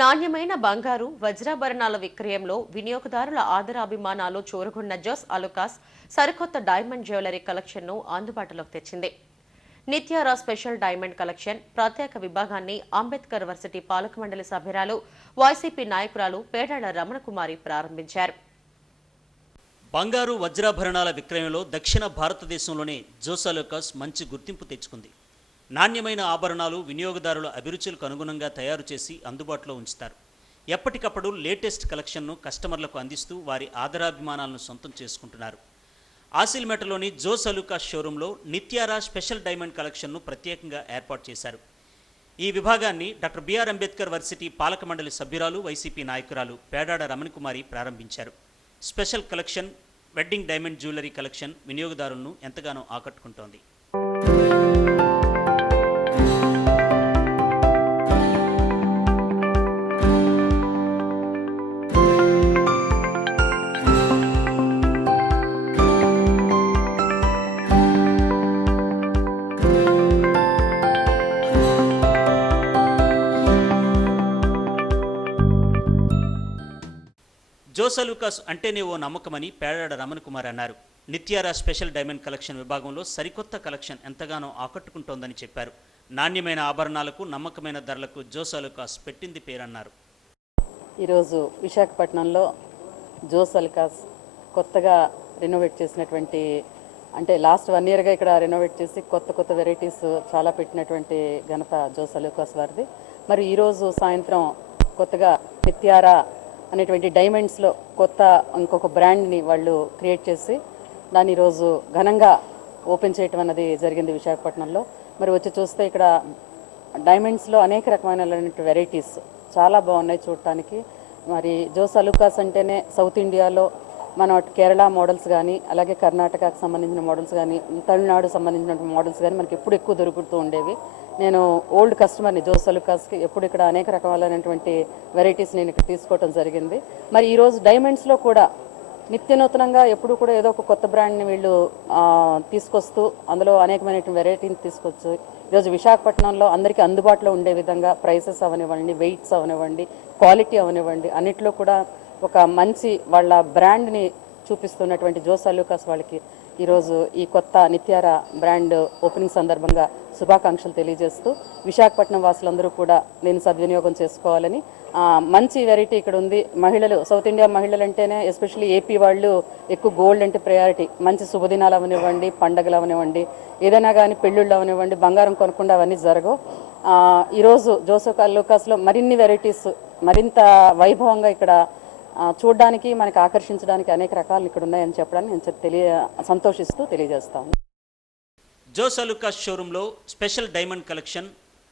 నాణ్యమైన బంగారు వజ్రాభరణాల విక్రయంలో వినియోగదారుల ఆదరాభిమానాలు చూరగొన్న జోస్ అలుకాస్ సరికొత్త డైమండ్ జ్యువెలరీ కలెక్షన్ను అందుబాటులోకి తెచ్చింది. నిత్యారా స్పెషల్ డైమండ్ కలెక్షన్ ప్రత్యేక విభాగాన్ని అంబేద్కర్ వర్సిటీ పాలక మండలి సభ్యురాలు వైసీపీ నాయకురాలు పేడాళ్ళ రమణకుమారి ప్రారంభించారు. బంగారు వజ్రాభరణాల విక్రయంలో దక్షిణ భారతదేశంలోనే జోసాలోకస్ మంచి గుర్తింపు తెచ్చుకుంది. నాణ్యమైన ఆభరణాలు వినియోగదారుల అభిరుచులకు అనుగుణంగా తయారు చేసి అందుబాటులో ఉంచుతారు. ఎప్పటికప్పుడు లేటెస్ట్ కలెక్షన్ను కస్టమర్లకు అందిస్తూ వారి ఆదరాభిమానాలను సొంతం చేసుకుంటున్నారు. ఆసిల్మేటలోని జో సలుకా షోరూంలో నిత్యారా స్పెషల్ డైమండ్ కలెక్షన్ను ప్రత్యేకంగా ఏర్పాటు చేశారు. ఈ విభాగాన్ని డాక్టర్ బిఆర్ అంబేద్కర్ వర్సిటీ పాలక మండలి సభ్యురాలు వైసీపీ నాయకురాలు పేడాడ రమణకుమారి ప్రారంభించారు. Special collection wedding diamond jewellery collection వినియోగదారులను ఎంతగానో ఆకట్టుకుంటోంది. జోసలుకాస్ అంటేనే ఓ నమ్మకమని పేడాడ రమణ కుమార్ అన్నారు. నిత్యారా స్పెషల్ డైమండ్ కలెక్షన్ విభాగంలో సరికొత్త కలెక్షన్ ఎంతగానో ఆకట్టుకుంటోందని చెప్పారు. నాణ్యమైన ఆభరణాలకు నమ్మకమైన ధరలకు జోసలుకాస్ పెట్టింది పేరన్నారు. ఈరోజు విశాఖపట్నంలో జోస్ కొత్తగా రెనోవేట్ చేసినటువంటి అంటే లాస్ట్ వన్ ఇయర్గా ఇక్కడ రెనోవేట్ చేసి కొత్త కొత్త వెరైటీస్ చాలా పెట్టినటువంటి ఘనత జోస్ వారిది. మరి ఈరోజు సాయంత్రం కొత్తగా నిత్యారా అనేటువంటి డైమండ్స్లో కొత్త ఇంకొక బ్రాండ్ని వాళ్ళు క్రియేట్ చేసి దాన్ని ఈరోజు ఘనంగా ఓపెన్ చేయటం అన్నది జరిగింది విశాఖపట్నంలో. మరి వచ్చి చూస్తే ఇక్కడ డైమండ్స్లో అనేక రకమైన వెరైటీస్ చాలా బాగున్నాయి చూడటానికి. మరి జోస్ అలుకాస్ అంటేనే సౌత్ ఇండియాలో మన కేరళ మోడల్స్ కానీ అలాగే కర్ణాటకకు సంబంధించిన మోడల్స్ కానీ తమిళనాడు సంబంధించిన మోడల్స్ కానీ మనకి ఎప్పుడు ఎక్కువ దొరుకుతూ ఉండేవి. నేను ఓల్డ్ కస్టమర్ని జోసలుకాస్కి ఎప్పుడు ఇక్కడ అనేక రకాలైనటువంటి వెరైటీస్ నేను ఇక్కడ తీసుకోవటం జరిగింది. మరి ఈరోజు డైమండ్స్లో కూడా నిత్యనూతనంగా ఎప్పుడు కూడా ఏదో ఒక కొత్త బ్రాండ్ని వీళ్ళు తీసుకొస్తూ అందులో అనేకమైనటువంటి వెరైటీని తీసుకొచ్చు ఈరోజు విశాఖపట్నంలో అందరికీ అందుబాటులో ఉండే విధంగా ప్రైసెస్ అవనివ్వండి వెయిట్స్ అవనివ్వండి క్వాలిటీ అవనివ్వండి అన్నిట్లో కూడా ఒక మంచి వాళ్ళ బ్రాండ్ని చూపిస్తున్నటువంటి జోసా లూకాస్ వాళ్ళకి ఈరోజు ఈ కొత్త నిత్యార బ్రాండ్ ఓపెనింగ్ సందర్భంగా శుభాకాంక్షలు తెలియజేస్తూ విశాఖపట్నం వాసులందరూ కూడా నేను సద్వినియోగం చేసుకోవాలని మంచి వెరైటీ ఇక్కడ ఉంది. మహిళలు సౌత్ ఇండియా మహిళలు అంటేనే ఎస్పెషల్లీ ఏపీ వాళ్ళు ఎక్కువ గోల్డ్ అంటే ప్రయారిటీ మంచి శుభదినాలు అవనివ్వండి పండగలు అవనివ్వండి ఏదైనా కానీ పెళ్ళిళ్ళు అవనివ్వండి బంగారం కొనకుండా అవన్నీ జరగవు. ఈరోజు జోసో లూకాస్లో మరిన్ని వెరైటీస్ మరింత వైభవంగా ఇక్కడ చూడ్డానికి మనకి ఆకర్షించడానికి అనేక రకాలు ఇక్కడ ఉన్నాయని చెప్పడానికి నేను తెలియ సంతోషిస్తూ తెలియజేస్తాను. జోస్ అలుకాస్ షోరూంలో special diamond collection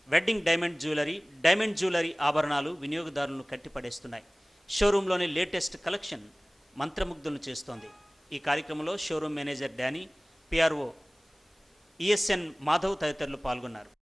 wedding diamond jewellery diamond jewellery ఆభరణాలు వినియోగదారులను కట్టిపడేస్తున్నాయి. షోరూంలోని లేటెస్ట్ కలెక్షన్ మంత్రముగ్ధులను చేస్తోంది. ఈ కార్యక్రమంలో showroom manager Dany PRO ESN Madhav తదితరులు పాల్గొన్నారు.